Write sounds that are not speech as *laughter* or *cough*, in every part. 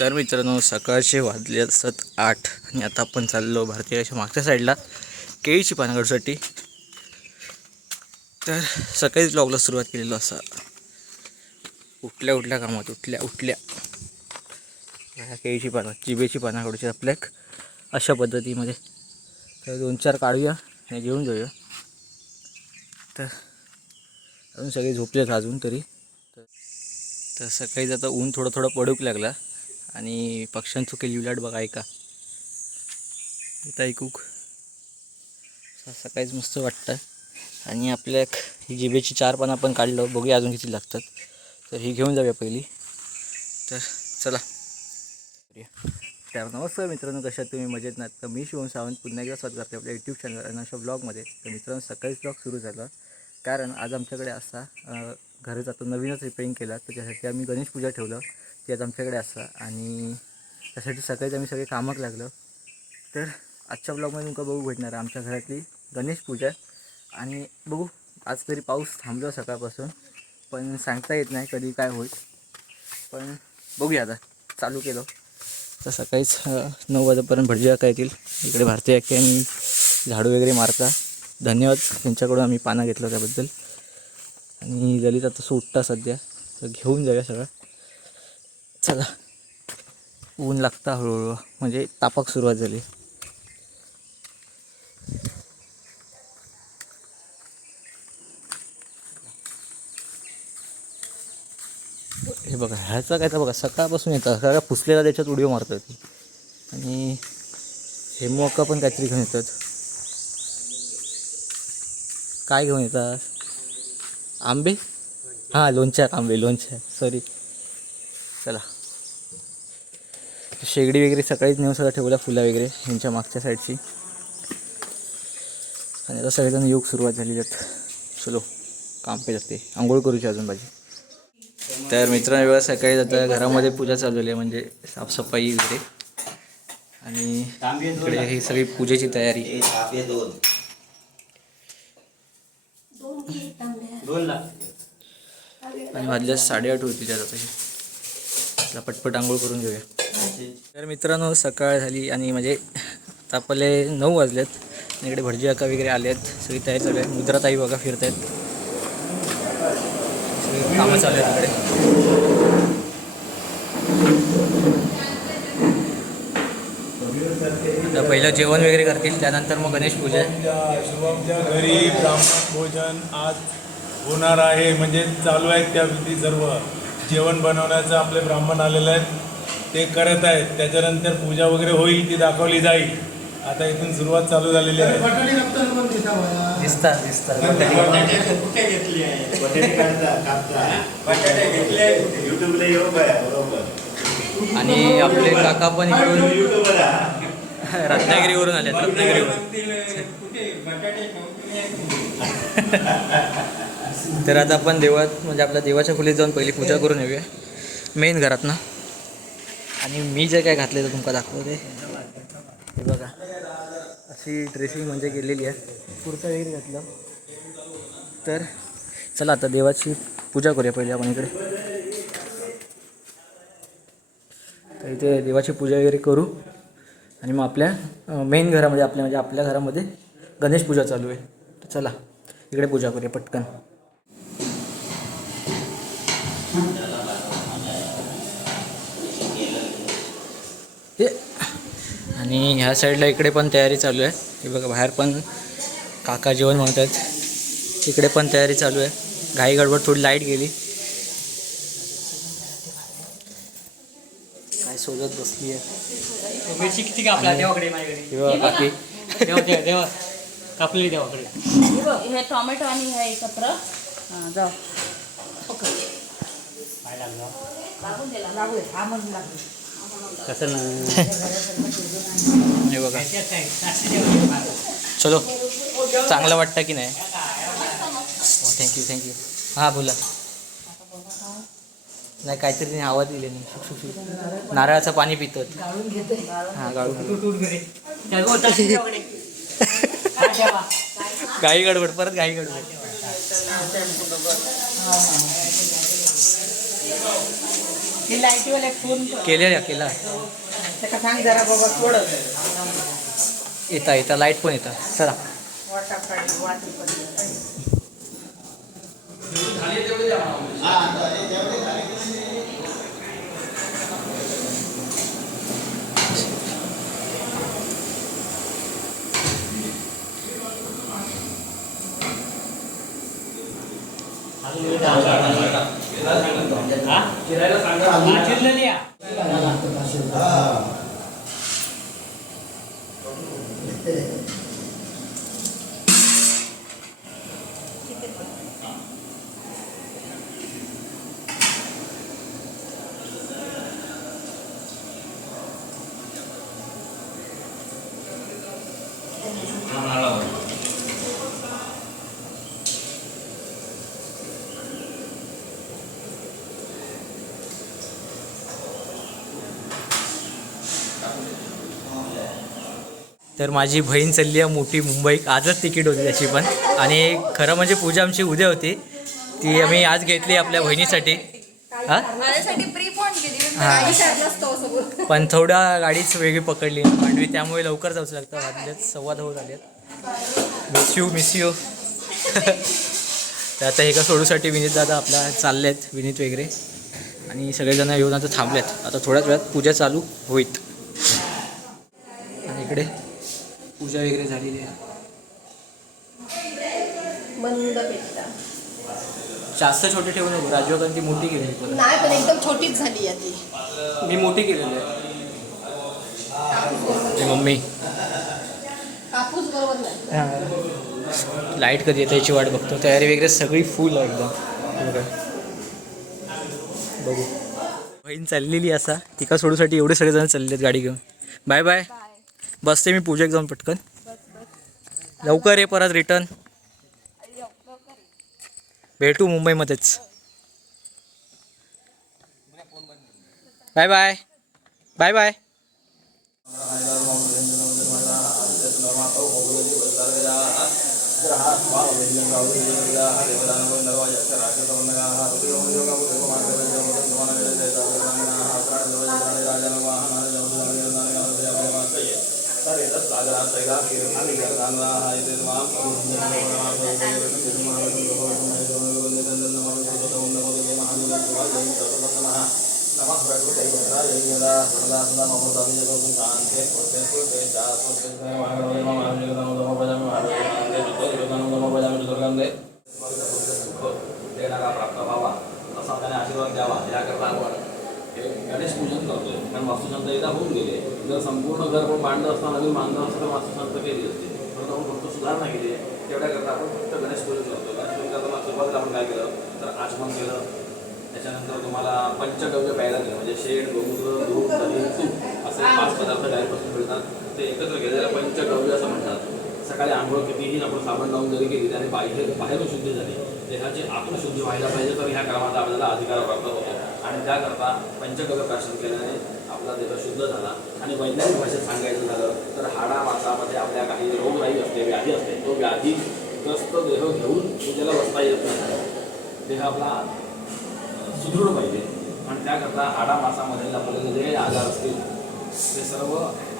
तर मित्रांनो सकाळचे वाजले असत आठ आणि आता आपण चाललो भारतीयाच्या मागच्या साईडला केळीची पानं काढूसाठी तर सकाळीच ब्लॉगला सुरुवात केलेलो असा. उठल्या उठल्या कामात उठल्या उठल्या. ह्या केळीची पानं चिबेची पानं काढूची आपल्याक अशा पद्धतीमध्ये. तर दोन चार काढूया आणि घेऊन जाऊया. तर अजून सगळे झोपलेत अजून तरी. तर सकाळीच आता ऊन थोडं थोडं पडूक लागला. आणि पक्ष्यांचं केली उलाट बघा ऐका इथं ऐकूक सकाळीच मस्त वाटतं. आणि आपल्या ही जिबेची चार पानं आपण काढलं बघूया अजून किती लागतात. तर ही घेऊन जाऊया पहिली. तर चला. तर नमस्कार मित्रांनो कशात तुम्ही? मजेत नाहीत तर मी शिवम सावंत पुन्हा एकदा स्वागत करते आपल्या यूट्यूब चॅनल आणि अशा ब्लॉगमध्ये तर मित्रांनो सकाळीच ब्लॉग सुरू झाला. कारण आज आमच्याकडे असा घरी जातो आता नवीनच रिपेरिंग केला. तर आम्ही गणेश पूजा ठेवलं. ती आज आमच्याकडे असा आणि त्यासाठी सकाळीच आम्ही सगळे कामाक लागलो. तर आजच्या ब्लॉगमध्ये तुमका बघू भेटणार आमच्या घरातली गणेश पूजा. आणि बघू आज तरी पाऊस थांबलो सकाळपासून पण सांगता येत नाही कधी काय होईल. पण बघूया आता चालू केलं. तर सकाळीच नऊ वाजेपर्यंत भटजी काय येतील इकडे भारतीय की आणि झाडू वगैरे मारता. धन्यवाद त्यांच्याकडून आम्ही पानं घेतलं त्याबद्दल. आणि ललित आता सुटता सध्या तर घेऊन जाऊया सगळं. चला. ऊन लागता हळूहळू. म्हणजे तापाक सुरुवात झाली. हे बघा ह्याचा काय तर बघा सकाळपासून येतं. सगळ्या फुसलेला त्याच्यात उडीओ मारतात ती. आणि हेमू अक्का पण काहीतरी घेऊन येतात. काय घेऊन येतात? आंबे? हां लोणच्या आंबे लोणच्या सॉरी चला. शेगडी वगैरे सकाळीच नेऊन सगळं ठेवल्या फुलं वगैरे यांच्या मागच्या साईडची. आणि आता सगळेजण योग सुरुवात झाली आहेत. चलो काम पे जाते आंघोळ करूची अजून पाहिजे तर मित्रांनो वेळा सकाळी जाता घरामध्ये पूजा चालवली आहे म्हणजे साफसफाई वगैरे. आणि इकडे ही सगळी पूजेची तयारी. आणि वाजल्या साडेआठ होती त्यात आता. आपला पटपट आंघोळ करून घेऊया. तर मित्रांनो सकाळ झाली आणि म्हणजे आता आपले नऊ वाजलेत. आणि इकडे भटजी अक्का वगैरे आलेत. सगळी तयारी चालू आहे. मुद्राताई बघा फिरत आहेत सगळी कामं चालू आहेत इकडे. आता पहिलं जेवण वगैरे करतील. त्यानंतर मग गणेश पूजा शुभमच्या घरी ब्राह्मण भोजन आज होणार आहे. म्हणजे चालू आहेत त्या विधी सर्व. जेवण बनवण्याचं आपले ब्राह्मण आलेले आहेत. ते करत आहेत. त्याच्यानंतर पूजा वगैरे होईल ती दाखवली जाईल. आता इथून सुरुवात चालू झालेली आहे. दिसतात दिसतात. आणि आपले काका पण इकडून रत्नागिरीवरून आले रत्नागिरीवरून *laughs* तर आता आपण देवात म्हणजे आपल्या देवाच्या खोलीत जाऊन पहिली पूजा करून येऊया. मेन घरात ना. आणि मी जे काय घातले ते तुमका दाखवते. हे बघा. अशी ड्रेसिंग म्हणजे केलेली आहे. कुर्ता वगैरे घातलं. तर चला आता देवाची पूजा करूया पहिले आपण इकडे. तर इथे देवाची पूजा वगैरे करू. आणि मग आपल्या मेन घरामध्ये आपल्या म्हणजे आपल्या घरामध्ये गणेश पूजा चालू आहे. तर चला इकडे पूजा करूया पटकन. हे. आणि ह्या साईडला इकडे पण तयारी चालू आहे. हे बघा बाहेर पण काका जेवण म्हणतात इकडे पण तयारी चालू आहे. घाई गडबड थोडी लाइट गेली. काय शोधत बसली आहे? मिरची किती कापला? देवाकडे माझ्याकडे. हे काकी. देवा देवा देवा. कापलेली देवाकडे. हे टोमॅटो आणि हे एकत्र. हा, जाऊ. काय लागलं लागून दिला लागू दे. हा म्हणून लागू. कसं ना हे बघा. चलो. चांगलं वाटतं की नाही? थँक्यू थँक्यू हां बोला. नाही काहीतरी आवाज दिले नाही. नारळाचं पाणी पितात. हां गाळून गाई गडबड परत गाई गडबड. लाईटीवाले फोन केलेला केला. त्याला सांग जरा बाबा येता येता लाइट पण येतं चला. वाटा काढली वाटी पडली तर माझी बहीण चालली आहे मोठी मुंबईत आजच तिकीट होती त्याची पण. आणि खरं म्हणजे पूजा आमची उद्या होती. ती आम्ही आज घेतली आपल्या बहिणीसाठी. हा? हा. समोर. पण थोडा गाडीच वेगळी पकडली मांडवी त्यामुळे लवकर जाऊच लागतं. वाजलेत सव्वा दहा झालेत. मिस यू मिस यू तर आता हे का सोडूसाठी विनीत दादा आपला चाललेत. विनीत वगैरे. आणि सगळेजण येऊन आता थांबलेत. आता थोड्याच वेळात पूजा चालू होईत. आणि इकडे पूजा वगैरे झालेली आहे. मंद पेटला. जास्त छोटे ठेवू नको राजू कारण ती मोठी केली परत. नाही पण एकदम छोटीच झाली आहे ती. मी मोठी केलेली आहे. ते मम्मी. कापूस बरोबर नाही. लाइट कधी येते याची वाट बघतो. तयारी वगैरे सगळी फुल आहे एकदम. हे बघा. बघू. बहीण चाललेली असा. तिका सोडूसाठी एवढे सगळेजण चाललेत गाडी घेऊन. बाय बाय बसते मी पूजेक जाऊन पटकन. लवकर ये परत रिटर्न भेटू मुंबईमध्येच. बाय बाय बाय बाय प्राप्त व्हावा असा त्याने आशीर्वाद द्यावा याकरता आपण हे गणेश पूजन करतोय. कारण वास्तुशांत एकदा होऊन गेले. जर संपूर्ण घर पण बांधलं असताना नवीन बांधलं असतं तर वास्तुशांत केली असते. परंतु आपण फक्त सुधारणा केली आहे. तेवढ्याकरता आपण फक्त गणेश पूजन करतो गणेश पूजन करताना सुरुवातीला आपण काय केलं? तर आचमन केलं. त्याच्यानंतर तुम्हाला पंचगव्य प्यायला दिलं. म्हणजे शेड गोमूत्र दूध दही तूप असे पाच पदार्थ गायीपासून मिळतात. ते एकत्र केले त्याला पंचगव्य असं म्हणतात. सकाळी आंघोळ कितीही आपण साबण लावून जरी केली त्याने बाहेर बाहेरून शुद्धी झाली. देहाची आतून शुद्धी व्हायला पाहिजे तर ह्या कामाचा आपल्याला अधिकार प्राप्त होतो. आणि त्याकरता पंचगव्य प्राशन केल्याने आपला देह शुद्ध झाला आणि वैज्ञानिक भाषेत सांगायचं झालं तर हाडा मासामध्ये आपल्या काही रोगराई असते व्याधी असते तो व्याधीग्रस्त देह घेऊन पूजेला बसता येत नाही. देह आपला सुदृढ पाहिजे. आणि त्याकरता हाडा मासामध्ये आपल्याला जे आजार असतील ते सर्व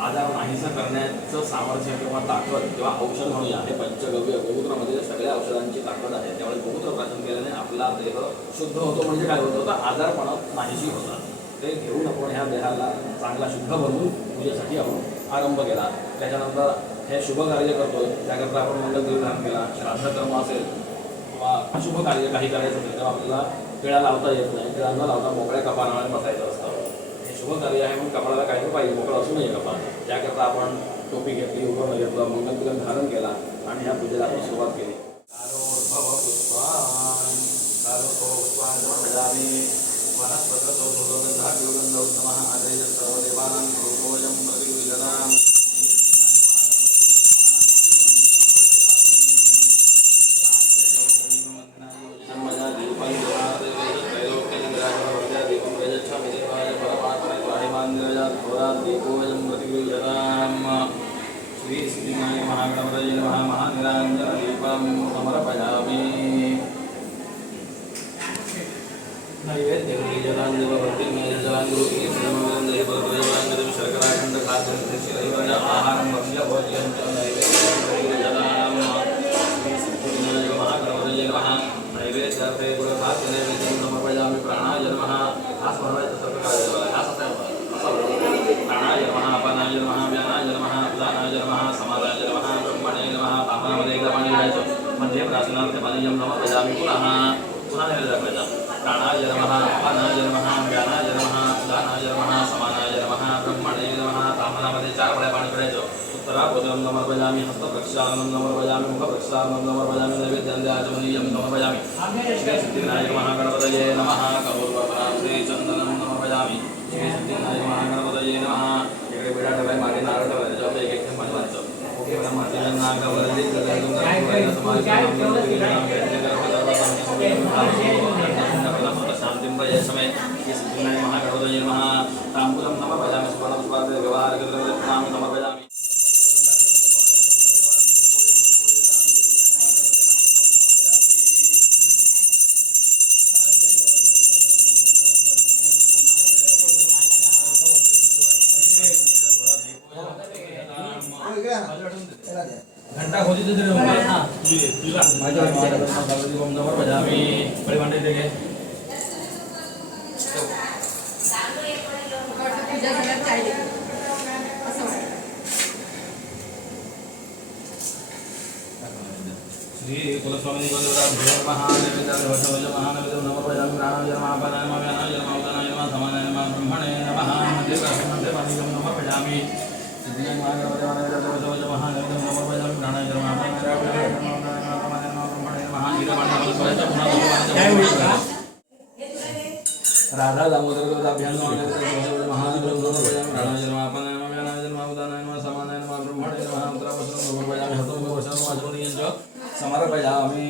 आजार नाहीसा करण्याचं सामर्थ्य किंवा ताकद किंवा औषध म्हणूया हे पंचगव्य गोमूत्रामध्ये सगळ्या औषधांची ताकद आहे. त्यामुळे गोमूत्र प्राशन केल्याने आपला देह शुद्ध होतो म्हणजे काय होतं? तर आजारपणा नाहीशी होतात. ते घेऊन आपण ह्या देहाला चांगला शुद्ध बनवून पूजेसाठी आपण आरंभ केला. त्याच्यानंतर हे शुभ कार्य करतो त्याकरता आपण मंगल धारण केला. श्राद्ध कर्म असेल किंवा अशुभ कार्य काही करायचं असेल तेव्हा आपल्याला टिळा लावता येत नाही. टिळा न लावता मोकळ्या कपानावर बसायचं असतं. हे शुभ आहे म्हणून कपाळाला काय पाहिजे मोकळा असू नये कपाळ. त्याकरता आपण टोपी घेतली उभं घेतलं मंगल धारण केला आणि ह्या पूजेला आपण सुरुवात केली. श्री समर्पयामि श्री सिद्धिविनायक महागणपतये नमः करोर्वपरां श्रीचन्दनं समर्पयामि श्री सिद्धिविनायक महागणपतये नमः इकडे बिडा ठेवाय मागे नारळ ठेवाय त्याच्यावर एक एक थेंब वाचायचं ओके मला मातेला नागावरती गजानन गणपतीला समाज शांतिं प्रयशमे श्री सिद्धिविनायक महागणपतये नमः श्री कुलस्वामी महानैवेद्य महानैवेद्य नमः प्राणाय नमः अपानाय नमः व्यानाय नमः उदानाय नमः समानाय नमः ब्रह्मणे नमः मध्ये प्रार्थनार्थे पानीयं नमः पठामि सिद्धिनाय च समर्पयामि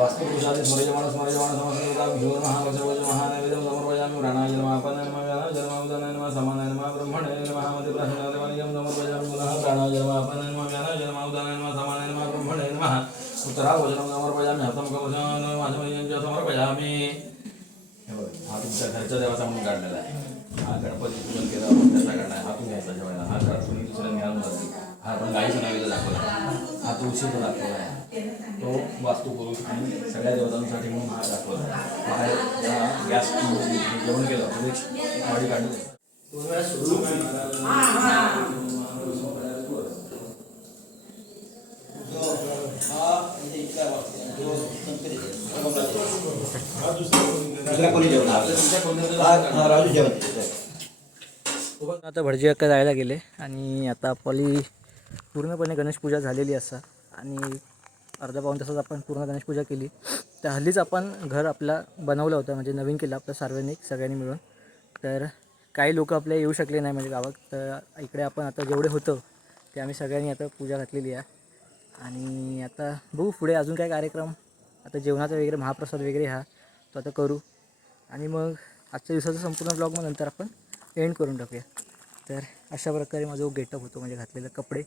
वास्तुपुरुषादि स्मर्यमाण स्मर्यमाण समर्पिता भ्यो महावचवच महानैवेद्यं समर्पयामि प्राणाय नमः अपानाय नमः व्यानाय नमः उदानाय नमः समानाय नमः ब्रह्मणे नमः मते प्रार्थनादेवानियं समर्पयामि पुनः प्राणाय नमः अपानाय नमः व्यानाय नमः उदानाय नमः समानाय नमः ब्रह्मणे नमः. उत्तराभोजनं समर्पयामि हतं कवचं वाचमनीयं च समर्पयामि हे बघ, हा तुमच्या घरच्या देवाचा म्हणून काढलेला आहे हा गणपती पूजन केलं आपण त्याचा काढला आहे हा तुम्ही घ्यायचा जेवायला हा घरात कोणी दुसऱ्या मिळालं जाते हा आपण गाईचा नैवेद्य दाखवला हा तुळशीचा दाखवला आहे. तो वास्तू पुरुष आणि सगळ्या देवतांसाठी म्हणून हा दाखवला आहे. बाहेर हा गॅस जेवण केलं. म्हणजे गाडी काढली आता भटजी अक्का जायला गेले आणि आता आपली पूर्णपणे गणेशपूजा झालेली असा आणि अर्धा पाऊण तासात आपण पूर्ण गणेशपूजा केली. तर हल्लीच आपण घर आपला बनवलं होतं म्हणजे नवीन केलं आपलं सार्वजनिक सगळ्यांनी मिळून. तर काही लोक आपल्या येऊ शकले नाही म्हणजे गावात. तर इकडे आपण आता जेवढे होतं ते आम्ही सगळ्यांनी आता पूजा घातलेली आहे. आणि आता बघू पुढे अजून काय कार्यक्रम आता जेवणाचा वगैरे महाप्रसाद वगैरे हा तो आता करू. आणि मग आजच्या दिवसाचा संपूर्ण ब्लॉग मग नंतर आपण एंड करून टाकूया. तर अशा प्रकारे माझा गेटअप होतो म्हणजे घातलेले कपडे.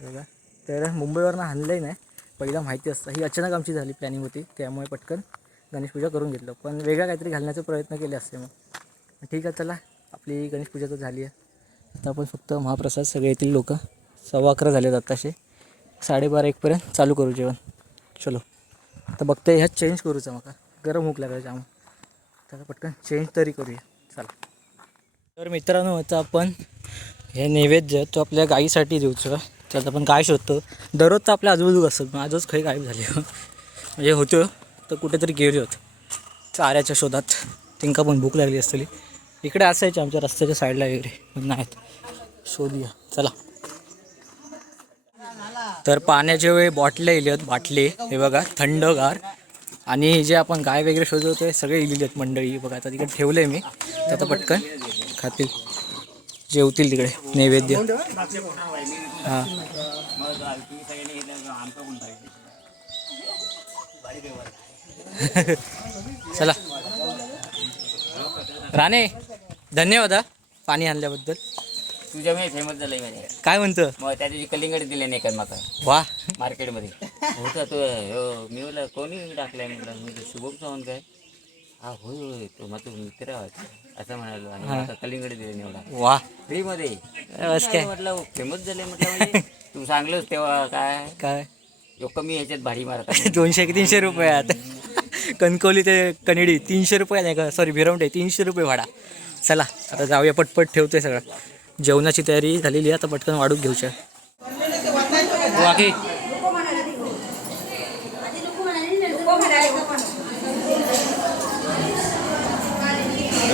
बघा. तर मुंबईवरनं आणलंही नाही पहिला माहिती असतं. ही अचानक आमची झाली प्लॅनिंग होती. त्यामुळे पटकन गणेशपूजा करून घेतलं. पण वेगळा काहीतरी घालण्याचा प्रयत्न केले असते मग ठीक आहे चला. आपली गणेशपूजा तर झाली आहे. आता आपण फक्त महाप्रसाद सगळे येथील लोक. सव्वा अकरा झाले आहेत आत्ताशे साडेबारा एकपर्यंत चालू करू जेवण. चलो. आता बघते ह्यात चेंज करूचा मका. गरम होक लागायचं आम्हाला तर पटकन चेंज तरी करूया. चला. तर मित्रांनो आता आपण हे नैवेद्य तो आपल्या गाईसाठी देऊचं त्यात आपण काय शोधतो? दररोज तर आपल्या आजूबाजूक असतो पण आजच काही गायब झाले हो. म्हणजे होतं हो. तर कुठेतरी गेले होत. चाऱ्याच्या शोधात. तिंका पण भूक लागली असतली. इकडे असायचे आमच्या रस्त्याच्या साईडला वगैरे पण नाहीत. शोधूया. चला. तर पाण्याचे वेळ बॉटल्या इली आहेत बाटले. हे बघा थंडगार. आणि जे आपण गाय वगैरे शोधतो ते सगळे इलेले आहेत मंडळी. बघा आता तिकडे आहे मी. आता पटकन. खातील. जेवतील तिकडे नैवेद्य. हां. *laughs* चला. राणे धन्यवाद हा पाणी आणल्याबद्दल. तुझ्या मी फेमस झालंय म्हणजे काय म्हणतं? मग त्या दिवशी कलिंगड दिले नाही कर माका वा. मार्केटमध्ये. होता तो हो मी बोला कोणी टाकलाय? म्हटलं मी शुभम चव्हाण काय? हा होय होय तो तो मित्र आहे. असं म्हणालो आणि हा. कलिंगड दिले नाही एवढा वा. फ्रीमध्ये. बस काय म्हटलं फेमस झाले म्हटलं म्हणजे? तू सांगलोस तेव्हा काय? काय? यो कमी ह्याच्यात भाडी मारत *laughs* दोनशे की तीनशे रुपयात कणकवली ते कनेडी तीनशे रुपये नाही का सॉरी भिरवंडे तीनशे रुपये भाडा चला आता जाऊया पटपट ठेवतोय सगळं. जेवणाची तयारी झालेली आहे आता पटकन वाढून घेऊच्या. बाकी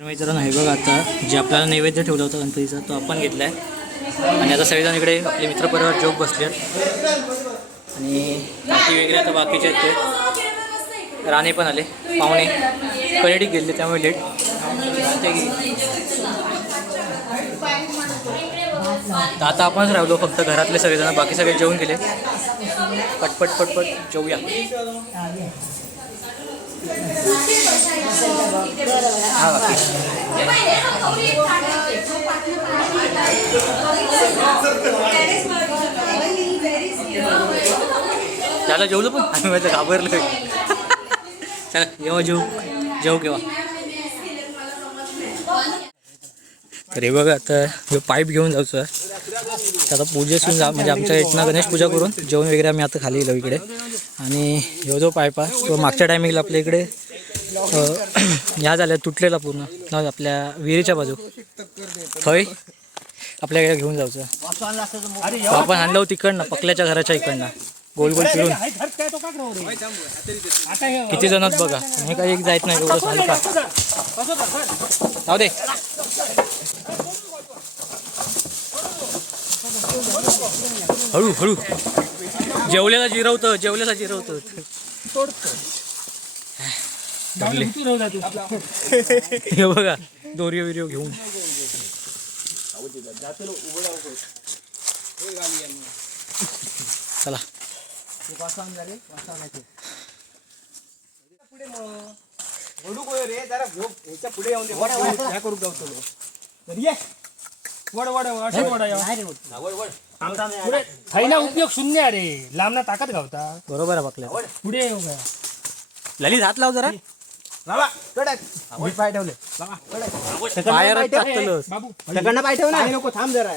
मित्रांनो हे बघ आता. जे आपल्याला नैवेद्य ठेवलं होतं गणपतीचा तो आपण घेतला आहे आणि आता सगळेजण इकडे आपले मित्रपरिवार जोग बसले आहेत. आणि बाकी वगैरे आता बाकीचे आहेत ते. राणे पण आले. पाहुणे. कलेडी गेले त्यामुळे लेट तर आता आपणच राहिलो फक्त घरातले सगळेजण बाकी सगळे जेवून गेले. पटपट पटपट जेवूया हा त्याला जेवलो पण? आम्ही माझं घाबरलो *laughs* चला जेव्हा जेऊ. जेऊ केव्हा? तर हे बघा आता जो पाईप घेऊन जायचो आहे तर आता पूजेसून जा म्हणजे आमच्या इथनं गणेश पूजा करून जेवण वगैरे आम्ही आता खाली गेलो इकडे. आणि ह्यो जो पाईप आहे तो मागच्या टायमिंगला आपल्या इकडे *clears throat* ह्या झाल्या तुटलेला पूर्ण. आपल्या विहिरीच्या बाजू. थंय आपल्याकडे घेऊन जायचं आपण आणलं तिकडनं पकल्याच्या घराच्या इकडनं. गोल गोल फिरून. किती जण आहेत बघा. मी काही एक जायत नाही एवढं हलका जाऊ दे. हळू हळू. जेवलेला जिरवतं जेवलेला जिरवतं. हे बघा दोरिओ विरिओ घेऊन. चला. थैला उपयोग शून्य अरे लांबना ताकद गावता. बरोबर आहे पुढे येऊ का? ललित हात लाव जरा. पाय ठेवले. पाय ठेव ना. नको थांब जरा.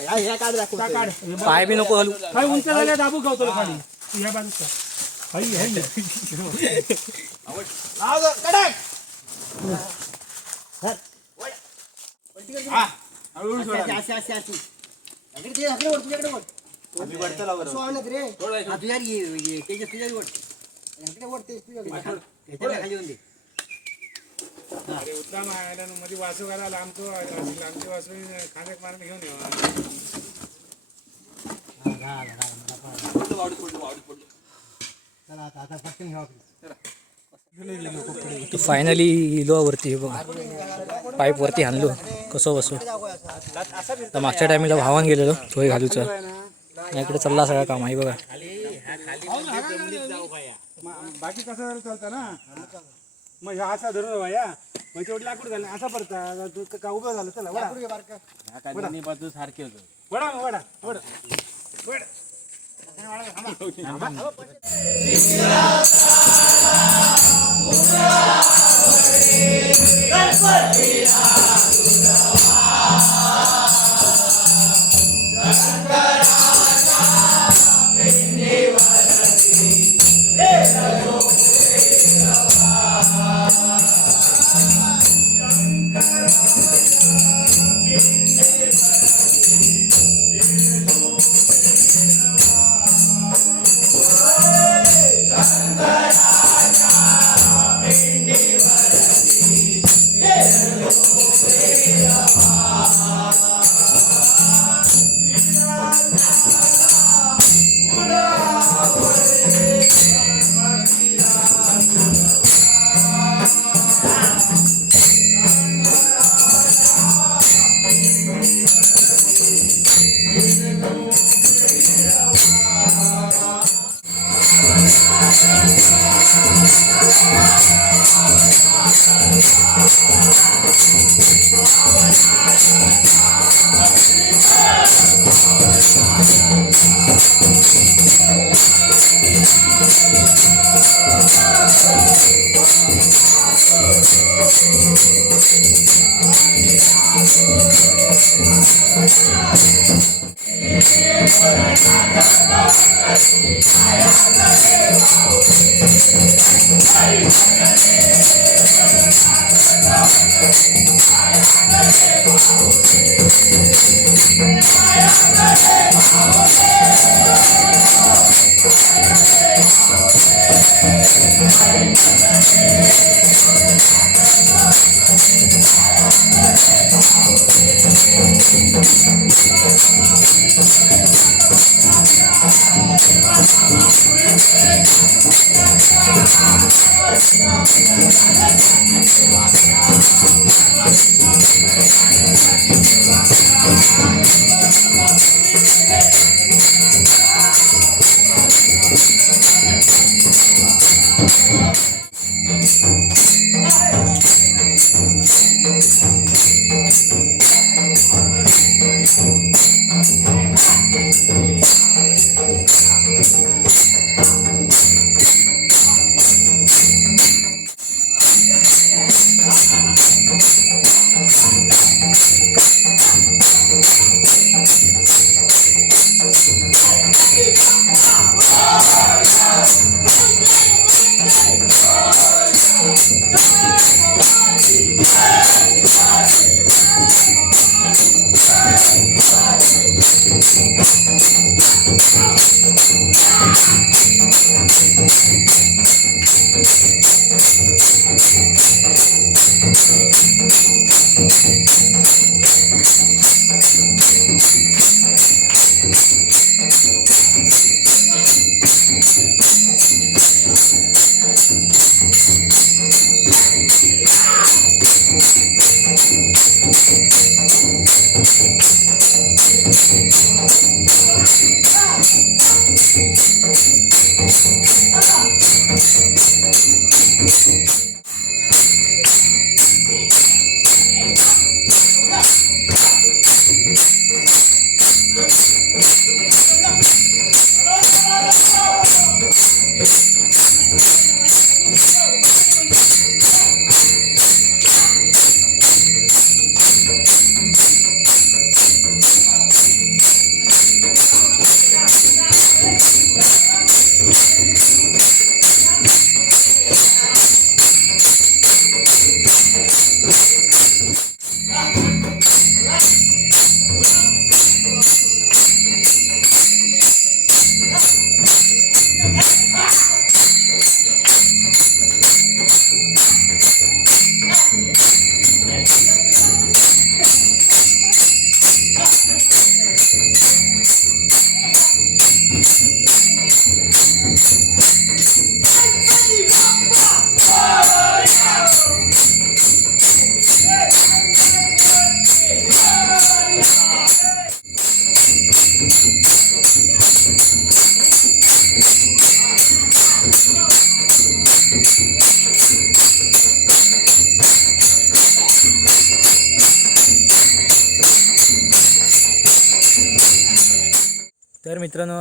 काढ पाय बी नको हलू काय उंच झाल्या दाबू गावतो खाली. तू ह्या बाजूचा. हई हई मध्ये वासू घाला लांबतो लांबची वासू खांद्यात मारून घेऊन येऊ तो फायनली इलो फायनली हे बघा. पाईप वरती कसं बसो तर मागच्या टायमिंगला भावान गेलेलो. थोडी घालूचा आणि इकडे चालला सगळा काम आहे बघा. बाकी कसं झालं चालतं ना? मग ह्या असा धरून या मग तेवढं लाकूड झालं असा पडता. का उभं झालं? चला वडा. बाजू सारखे वडा. वडा. वडा. वडा वडा ¡Vamos!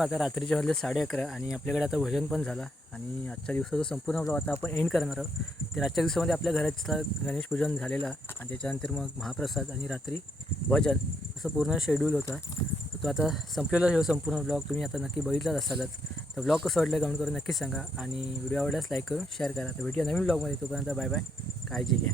आता रात्रीचे वाजले साडे अकरा आणि आपल्याकडे आता भोजन पण झालं आणि आजच्या दिवसाचा संपूर्ण ब्लॉग आता आपण एंड करणार आहोत. तर आजच्या दिवसामध्ये आपल्या घराचं गणेश पूजन झालेलं आणि त्याच्यानंतर मग महाप्रसाद आणि रात्री भजन असं पूर्ण शेड्यूल होतं. तर तो आता संपलेला हे हो संपूर्ण ब्लॉग तुम्ही आता नक्की बघितलाच असालच. तर ब्लॉग कसं वाटलं कमेंट करून नक्कीच सांगा आणि व्हिडिओ आवडल्यास लाईक करून शेअर करा. तर भेटूया नवीन ब्लॉगमध्ये तोपर्यंत बाय बाय काळजी घ्या.